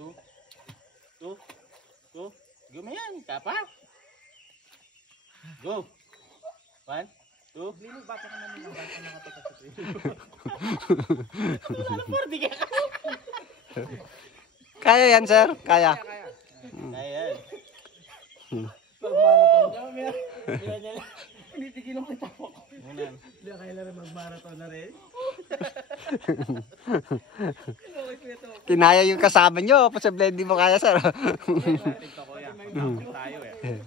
2. Go mo yan. Kapa. Go. 1, 2. Linig bata ka naman ng bata nakatakas sa tuyo. Wala na 40 ka. Kaya yan, sir. Kaya. Ayan. Mag-marathon niya. Pinitigil ako ito. Muna. Hindi kailan rin mag-marathon na rin. Kinaya yung kasama nyo. Posible hindi mo kaya, sir. Ito ko yan. Tayo eh.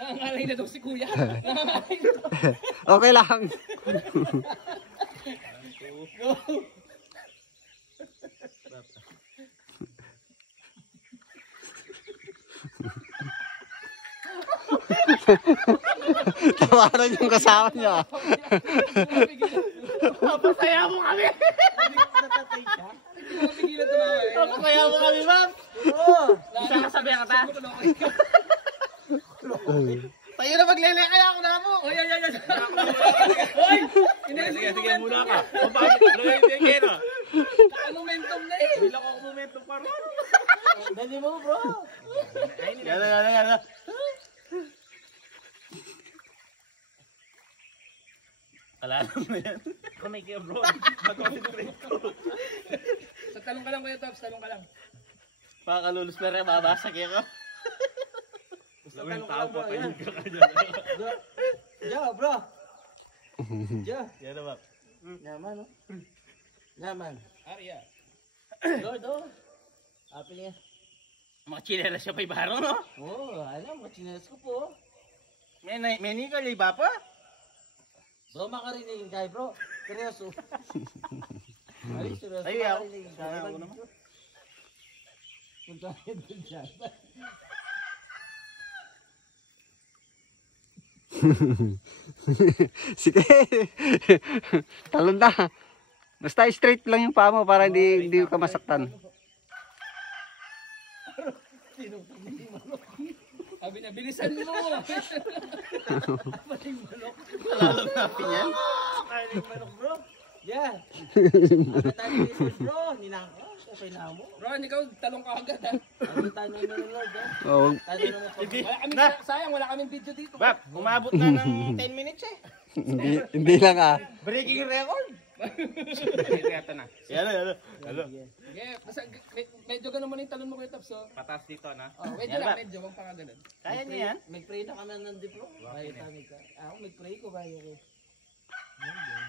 Nangangalay na daw si kuya. Nangangalay na daw. Okay lang. Go. Tawaran yung kasama nyo. Papasaya mo kami. Papasaya mo kami, ma'am. Isa ka sabihan ka ta. Tayo na maglele kaya ako na mo. Oy! Sige, muna ka. O bakit? Sige na. Momentum na eh. Bilang ako momentum pa ron. Dali mo, bro. Yan. Alalam mo yan. Kamay kayo bro. Mag-concentrate ko. Sa talong ka lang kuya Tops, talong ka lang. Pakakalulus na rin, mabasag yan. Lawin tao pa pa yun ka kanya. Ja, bro. Ja. Yan na ba? Yaman, no? Yaman. Arya. Do. Apil yan. Mga chinelas siya pa ibaro, no? Oo, alam, mga chinelas ko po. May nikal, iba pa? Bro, makarinig kayo, bro. Seryoso. Ay, seryoso. Ay, makarinig kayo. Ako naman. Punta kayo dun dyan. Sige. Talon na. Basta straight lang yung paa mo para hindi ka masaktan. Sabi na, bilisan mo! Pating manok. Alam natin yan. Pating manok bro. Yeah. Ano tayo bilisan, bro? Ninako. Okay na mo. Bro, ikaw talong ka agad ha. Ano tayo nanonood, ha? Oo. Tayo naman pag... Wala kami, sayang wala kaming video dito. Bap, umabot na ng 10 minutes eh. Hindi lang Breaking record. Ito na. Yan. Yeah, basta medyo ganun mo na yung talon mo kuya Tops. So. Patas dito na. Oh, medyo Yan lang, ba? medyo. Huwag pa ka ganun. Kaya niya yan? Mag-pray na kami ng diplo. Bayo kami ka. Ako mag-pray ko bayo ko.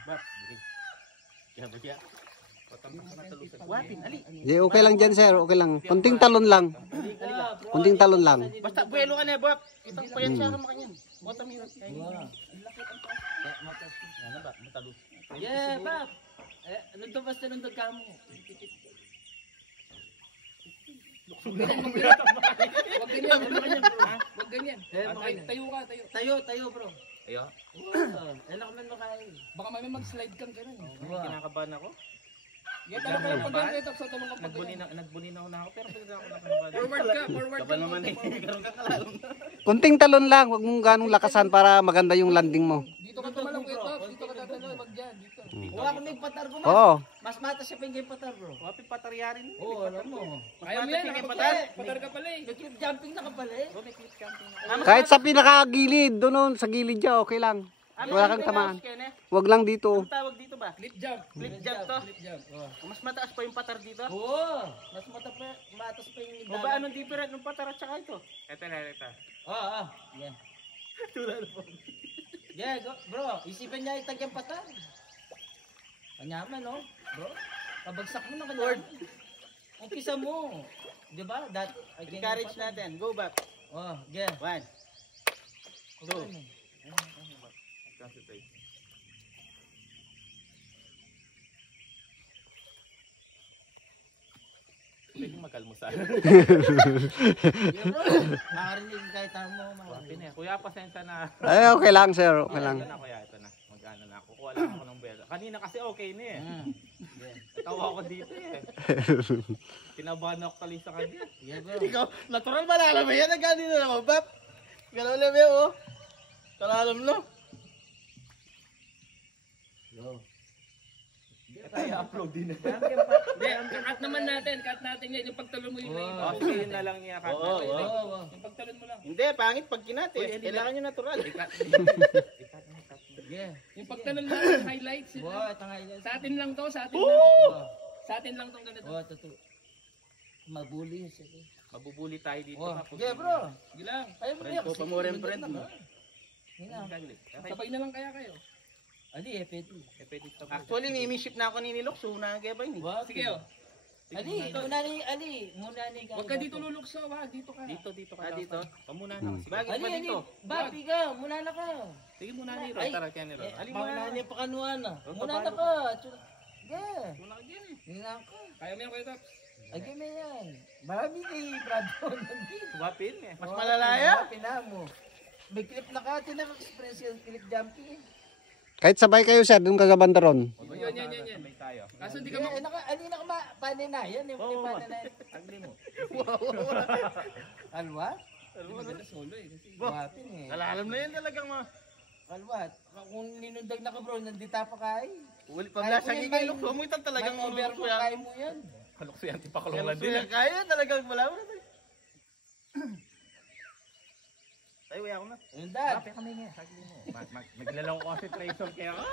Bap, kaya. Wapin, ali. okay lang dyan, sir. Okay lang. Kunting talon lang. Kunting talon lang. Basta buwelo ka na, Bap. Itang payat siya kama kanyan. Bota mo yun. Ano ba? Matalo. Yeah, bab. Nandun basta nandun ka mo. Huwag ganyan. Huwag ganyan. Tayo ka, tayo. Tayo bro. Ayo. Ano ka man makain? Baka may mag-slide kang ganun. Kinakabahan ako. Yeah, talaga kayo pag ganun Tops. Talong ka pag Nagbulinaw na ako pero hindi ako nakakabahan. Forward ka. Kaban naman eh. Karoon ka kalalong na. Kunting talon lang. Huwag mong ganong lakasan para maganda yung landing mo. Dito ka tumalang kuya Tops. Dito ka tatanong. Wag dyan. Dito. Wala ko may patar ko man. Oo. Mas mata siya pingin patar bro. Wapin pataryarin. Oo, alam mo. Kaya mo yan. Patar ka pala eh. May jumping na ka pala eh. Kahit sa pinakagilid, doon sa gilid dyan, okay lang. Wala kang tamaan. Huwag lang dito. Ang tawag dito ba? Flip jump. Flip jump to. Flip jump. Mas mataas pa yung patar dito. Oo. Mas matas pa yung O ba anong different ng patar at saka ito? Ito. Oo. Yeah. Yeah, bro. Isipin niya itagyang patar. Kanyaman no? Bro. Kabagsak mo na kanyaman. Umpisa mo. Di ba? Encourage natin. Go back. Oh, yeah. 1, 2. Pwede makalmo sa akin. Makarinig kahit mo. Kuya, pasensya na. Ay, okay lang, sir. Okay lang. Ito na kuya, ito na. Mag-ano na. Kukuha lang ako ng bela. Kanina kasi okay na eh. Tawa ko dito eh. Pinabahan ako kali sa kanya. Ikaw, natural ba na alam mo yan? Nagkano na naman, Bap? Galaw lang yan, oh. Kalalam no? upload din. Hindi, cut naman natin. Cut natin yan. Yung pagtalon mo yun. Oh, sige, yun na lang niya. Oo. Yung pagtalon mo lang. Hindi, pangit pag kinate. Kailangan nyo natural. Yeah. Yung pagtalon natin, highlights. yun lang. Tangay yan. Sa atin lang to, sa atin lang. Sa atin lang tong ganito. Totoo. Mabuli yun sige. Mabubuli tayo dito. Yeah, bro. Sige lang. Ayaw mo Friend ko pa mo rin, friend mo. Sabay na lang kaya kayo. Ali, pwede. Actually, nimi-ship na ako ni Nilokso na kaya ba yun? Sige oh. Ali, muna ni Huwag ka dito lulukso, wag. Dito ka. Dito ka. Dito? Pamuna na. Bakit Ali, ba dito? Bapi ka, muna na ka. Sige muna ni Ro. Ay, Tara kaya ni Ro. Ali Muna muna. ni pakanuan na. Oh, Muna na paano? ka. Yeah. Muna ka dyan eh. Hindi na ako. Kaya mo yan, Kuya Tops. Ay, kaya yan. Marami kay Brado nandito. Wapin eh. Mas malalaya. Pina mo. May clip na ka, tinaka-express yung clip jumping. Kahit sabay kayo sir, doon ka sa bandaron. Yan. May tayo. Kaso di ka Ali na ka paninayan. Yung paninayan. Agli mo. Alwat? maganda solo eh. Kasi Wapin eh. Kalalam na yan talagang mga. Alwat. Kung ninundag na ka bro, nandita pa kay. Uli pa bla sa ngigay Lukso mo itan talagang May over mo kaya mo yan. Kalukso yan, tipakulungan din. Kaya talagang wala mo na tayo. Tayo, wala ko na. Yung dad. Kape kami niya. Sagli mo. Maglalong concentration kaya ka.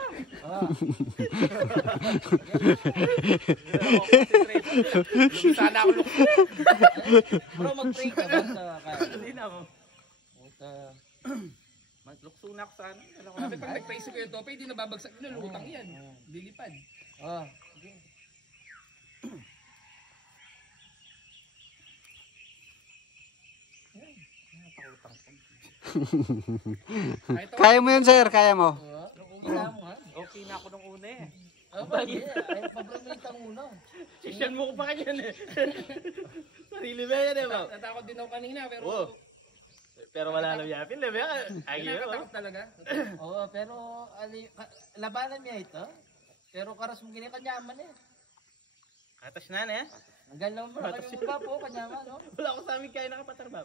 Sana ako Lukso. Bro, mag-pray ka ba sa kaya? Hindi na mo. Puta. Maglukso na ako sana. sabi pag nag-pray si Kuya Tope, hindi nababagsak nila, lutang yan. Lilipad. Oh. Kahit ako, Kaya mo yun sir, kaya mo. Gina mo ha? Okay na ako nung una eh. Ay, pabramitan muna. Sisyan mo ko pa kanyan eh. Sarili ba yan eh ba? natakot din ako kanina, pero Oo. Pero wala lang yapin. Labi ka. Ay, nakakatakot talaga. Oo, pero labanan niya ito. Pero karas mo kanya-kanyaman eh. Atas na na eh. Ang galaw mo, kayo mo ba po, kanyaman, no? Wala ko sa amin kaya nakapatarba.